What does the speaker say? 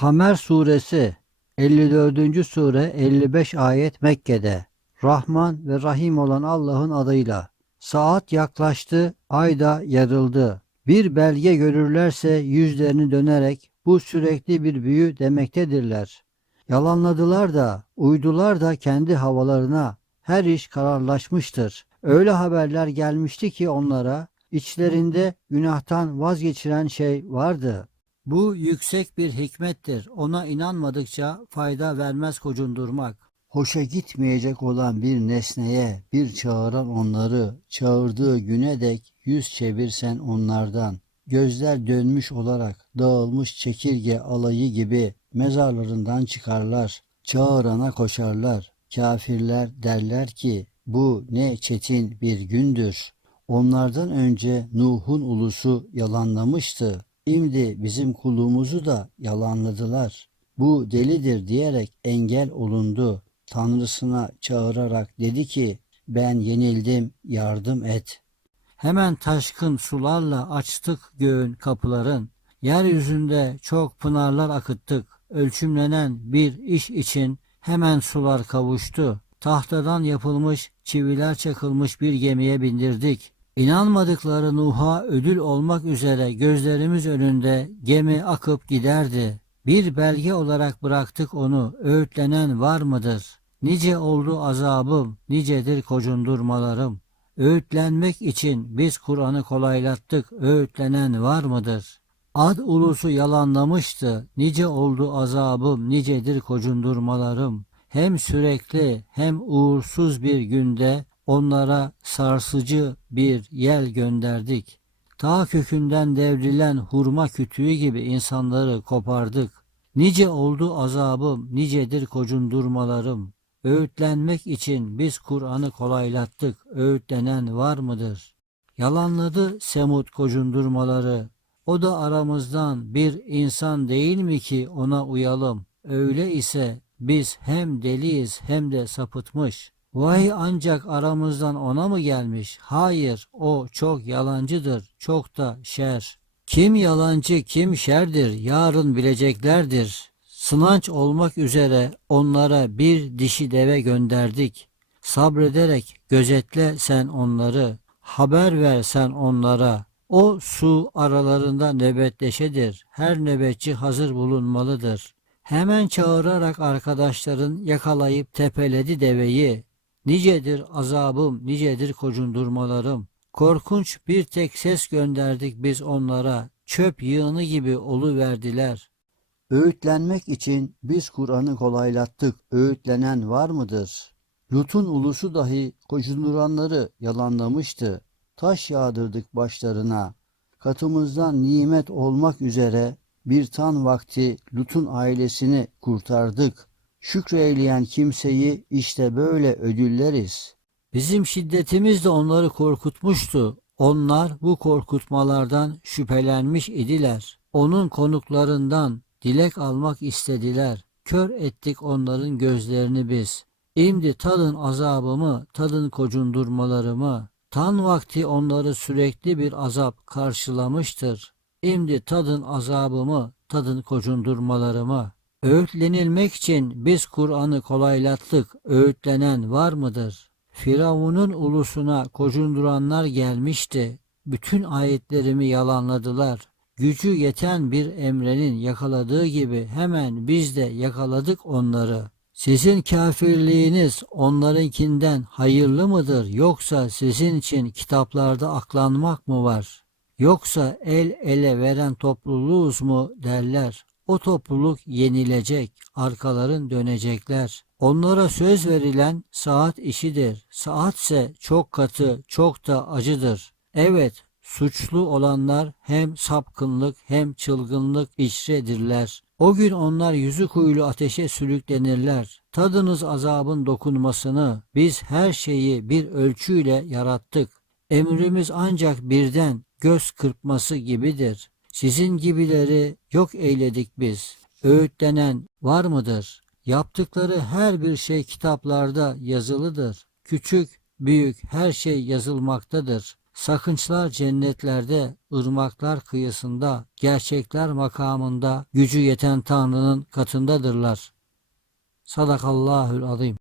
Kamer suresi 54. sure 55 ayet Mekke'de. Rahman ve Rahim olan Allah'ın adıyla. Saat yaklaştı, ay da yarıldı. Bir belge görürlerse yüzlerini dönerek bu sürekli bir büyü demektedirler. Yalanladılar da, uydular da kendi havalarına. Her iş kararlaşmıştır. Öyle haberler gelmişti ki onlara, içlerinde günahtan vazgeçiren şey vardı. Bu yüksek bir hikmettir. Ona inanmadıkça fayda vermez kocundurmak. Hoşa gitmeyecek olan bir nesneye bir çağıran onları çağırdığı güne dek yüz çevirsen onlardan. Gözler dönmüş olarak dağılmış çekirge alayı gibi mezarlarından çıkarlar. Çağırana koşarlar. Kafirler derler ki bu ne çetin bir gündür. Onlardan önce Nuh'un ulusu yalanlamıştı. Şimdi bizim kulumuzu da yalanladılar. Bu delidir diyerek engel olundu. Tanrısına çağırarak dedi ki ben yenildim yardım et. Hemen taşkın sularla açtık göğün kapıların. Yeryüzünde çok pınarlar akıttık. Ölçümlenen bir iş için hemen sular kavuştu. Tahtadan yapılmış, çiviler çakılmış bir gemiye bindirdik. İnanmadıkları Nuh'a ödül olmak üzere gözlerimiz önünde gemi akıp giderdi. Bir belge olarak bıraktık onu, öğütlenen var mıdır? Nice oldu azabım, nicedir kocundurmalarım. Öğütlenmek için biz Kur'an'ı kolaylattık, öğütlenen var mıdır? Ad ulusu yalanlamıştı, nice oldu azabım, nicedir kocundurmalarım. Hem sürekli hem uğursuz bir günde onlara sarsıcı bir yel gönderdik. Ta kökünden devrilen hurma kütüğü gibi insanları kopardık. Nice oldu azabım, nicedir kocundurmalarım. Öğütlenmek için biz Kur'an'ı kolaylattık. Öğütlenen var mıdır? Yalanladı Semud kocundurmaları. O da aramızdan bir insan değil mi ki ona uyalım? Öyle ise biz hem deliyiz hem de sapıtmış. Vahiy ancak aramızdan ona mı gelmiş? Hayır, o çok yalancıdır, çok da şer. Kim yalancı, kim şerdir, yarın bileceklerdir. Sınanç olmak üzere onlara bir dişi deve gönderdik. Sabrederek gözetle sen onları, haber ver sen onlara. O su aralarında nöbetleşedir. Her nöbetçi hazır bulunmalıdır. Hemen çağırarak arkadaşların yakalayıp tepeledi deveyi. Nicedir azabım, nicedir kocundurmalarım. Korkunç bir tek ses gönderdik biz onlara. Çöp yığını gibi oluverdiler. Öğütlenmek için biz Kur'an'ı kolaylattık. Öğütlenen var mıdır? Lut'un ulusu dahi kocunduranları yalanlamıştı. Taş yağdırdık başlarına. Katımızdan nimet olmak üzere bir tan vakti Lut'un ailesini kurtardık. Şükreyleyen kimseyi işte böyle ödülleriz. Bizim şiddetimiz de onları korkutmuştu. Onlar bu korkutmalardan şüphelenmiş idiler. Onun konuklarından dilek almak istediler. Kör ettik onların gözlerini biz. İmdi tadın azabımı, tadın kocundurmalarımı. Tan vakti onları sürekli bir azap karşılamıştır. İmdi tadın azabımı, tadın kocundurmalarımı. Öğütlenilmek için biz Kur'an'ı kolaylattık. Öğütlenen var mıdır? Firavun'un ulusuna kocunduranlar gelmişti. Bütün ayetlerimi yalanladılar. Gücü yeten bir emrenin yakaladığı gibi hemen biz de yakaladık onları. Sizin kafirliğiniz onlarınkinden hayırlı mıdır yoksa sizin için kitaplarda aklanmak mı var? Yoksa el ele veren topluluğuz mu derler. O topluluk yenilecek, arkaların dönecekler. Onlara söz verilen saat işidir. Saatse çok katı, çok da acıdır. Evet, suçlu olanlar hem sapkınlık hem çılgınlık içredirler. O gün onlar yüzü kuyulu ateşe sürüklenirler. Tadınız azabın dokunmasını, biz her şeyi bir ölçüyle yarattık. Emrimiz ancak birden göz kırpması gibidir. Sizin gibileri yok eyledik biz. Öğütlenen var mıdır? Yaptıkları her bir şey kitaplarda yazılıdır. Küçük, büyük her şey yazılmaktadır. Sakınçlar cennetlerde, ırmaklar kıyısında, gerçekler makamında gücü yeten Tanrı'nın katındadırlar. Sadakallahül azim.